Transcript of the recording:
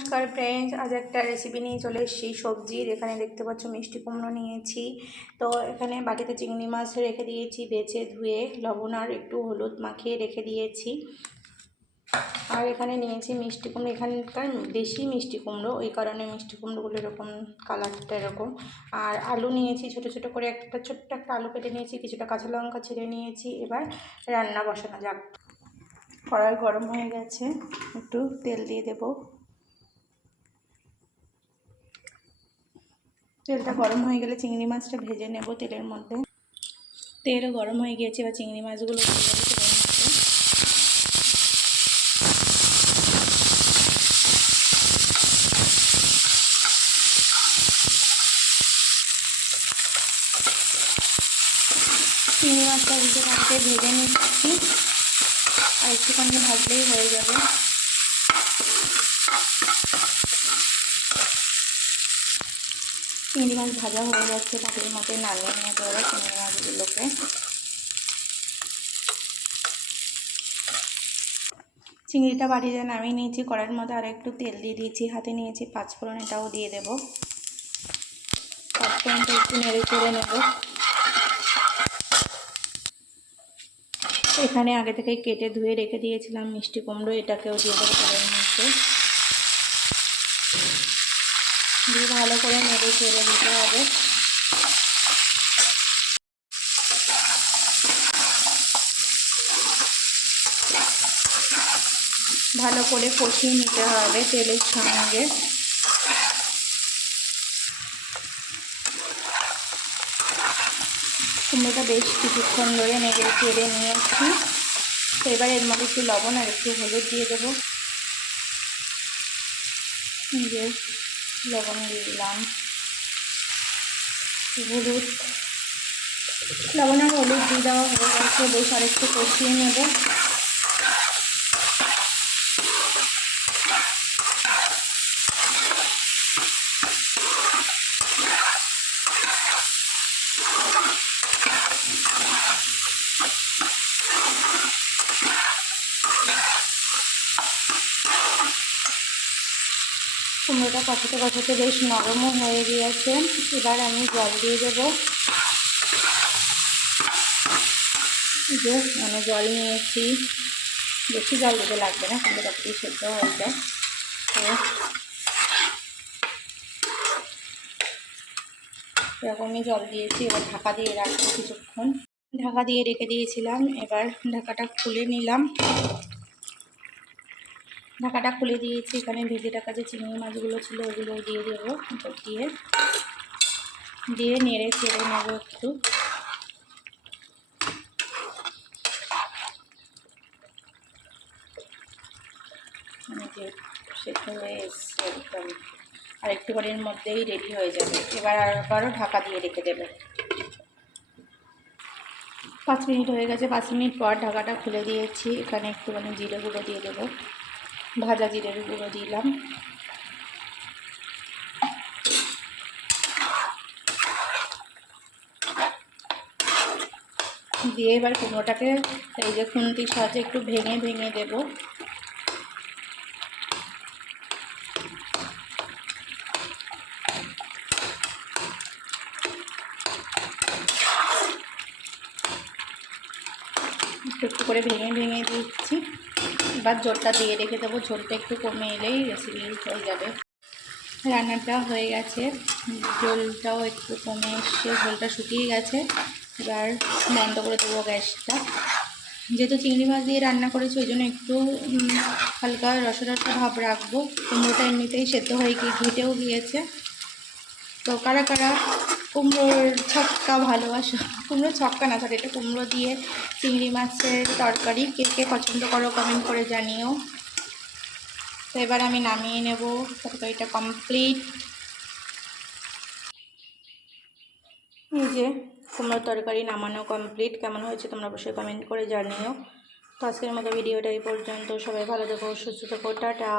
নমস্কার ফ্রেন্ডস, আজ একটা রেসিপি নিয়ে চলে এসেছি সবজির। এখানে দেখতে পাচ্ছ মিষ্টি কুমড়ো নিয়েছি। তো এখানে বাটিতে চিংড়ি মাছ রেখে দিয়েছি, বেছে ধুয়ে লবণ আর একটু হলুদ মাখিয়ে রেখে দিয়েছি। আর এখানে নিয়েছি মিষ্টি কুমড়ো, এখানকার বেশি মিষ্টি কুমড়ো, ওই কারণে মিষ্টি কুমড়োগুলো এরকম কালারটা এরকম। আর আলু নিয়েছি ছোটো ছোটো করে, ছোট্ট একটা আলু কেটে নিয়েছি, কিছুটা কাঁচা লঙ্কা ছিঁড়ে নিয়েছি। এবার রান্না বসানো যাক। কড়াই গরম হয়ে গেছে, একটু তেল দিয়ে দেব। তেলটা গরম হয়ে গেলে চিংড়ি মাছটা ভেজে নেব তেলের মধ্যে। তেল গরম হয়ে গিয়েছে, এবার চিংড়ি মাছগুলো দিয়ে দেবো তেলের মধ্যে। চিংড়ি মাছটা উল্টে পাল্টে ভেজে নিচ্ছি, আর একটুখানি ভাজলেই হয়ে যাবে। চিংড়ি মাছ ভাজা হয়ে যাচ্ছে, বাটির মধ্যে নামিয়ে নেবো এবার চিংড়ি মাছগুলোকে। চিংড়িটা বাটিতে নামিয়ে নিয়েছি, কড়াইয়ের মধ্যে আর একটু তেল দিয়ে দিয়েছি, হাতে নিয়েছি পাঁচফোড়ন, এটাও দিয়ে দেবো। পাঁচফোড়নটা একটু নেড়ে চেড়ে নেব। এখানে আগে থেকে কেটে ধুয়ে রেখে দিয়েছিলাম মিষ্টি কুমড়ো, এটাকেও দিয়ে দেবো তেলের মধ্যে। দিয়ে ভালো করে নেড়ে চেড়ে দিতে হবে। ভালো করে কষিয়ে নিতে হবে তেলের সঙ্গে। কুমড়োটা বেশ কিছুক্ষণ ধরে নেড়ে চেড়ে নিয়েছি। তো এবার এর মধ্যে একটু লবণ আর একটু হলুদ দিয়ে দেবো। যে লবণ দিয়ে দিলাম, হলুদ, লবণ আর হলুদ দিয়ে দেওয়া হয়ে গেছে। বেশ আর একটু কষিয়ে নেব। কুমড়োটা কষাতে কষাতে বেশ নরমও হয়ে গিয়েছে। এবার আমি জল দিয়ে দেবো। যে জল নিয়েছি, বেশি জল দিতে লাগবে না, কুমড়ো তাড়াতাড়ি সেদ্ধ হয়ে যায়। তো এরকমই জল দিয়েছি। এবার ঢাকা দিয়ে রাখবো কিছুক্ষণ। ঢাকা দিয়ে রেখে দিয়েছিলাম, এবার ঢাকাটা খুলে নিলাম। ঢাকাটা খুলে দিয়েছি। এখানে ভেজে রাখা যে চিংড়ি মাছগুলো ছিল ওগুলো দিয়ে দেবো। দিয়ে নেড়ে চেড়ে নেবো একটু। যে সেদ্ধ হয়ে এসছে একদম, আর একটুখানির মধ্যেই রেডি হয়ে যাবে। এবার আবারও ঢাকা দিয়ে রেখে দেবে। 5 মিনিট হয়ে গেছে। 5 মিনিট পর ঢাকাটা খুলে দিয়েছি। এখানে একটুখানি জিরে গুঁড়ো দিয়ে দেবো, ভাজা জিরের গুঁড়ো দিলাম। দিয়ে এবার কুমড়োটাকে এই যে খুন্তির সাহায্যে একটু ভেঙে ভেঙে দেবো। একটু করে ভেঙে ভেঙে দিচ্ছি। এবার ঝোলটা দিয়ে রেখে দেবো। ঝোলটা একটু কমে এলেই রেসিপি হয়ে যাবে। রান্নাটা হয়ে গেছে, ঝোলটাও একটু কমে এসছে, ঝোলটা শুকিয়ে গেছে। এবার বন্ধ করে দেবো গ্যাসটা। যেহেতু চিংড়ি মাছ দিয়ে রান্না করেছি ওই জন্য একটু হালকা রসা রসা ভাব রাখবো। কুমড়োটা এমনিতেই সেদ্ধ হয়ে গিয়ে ঘেটেও গিয়েছে। তো কারা কারা কুমড়োর ছক্কা ভালোবাসো, কুমড়ো ছক্কা না সরি, এটা কুমড়ো দিয়ে চিংড়ি মাছের তরকারি, কে কে পছন্দ করো কমেন্ট করে জানিও। তো এবার আমি নামিয়ে নেব। তরকারিটা কমপ্লিট। এই যে কুমড়োর তরকারি নামানো কমপ্লিট। কেমন হয়েছে তোমরা অবশ্যই কমেন্ট করে জানিও। তো আজকের মতো ভিডিওটা এই পর্যন্ত। সবাই ভালো থেকো, সুস্থ থেকো, টাটা।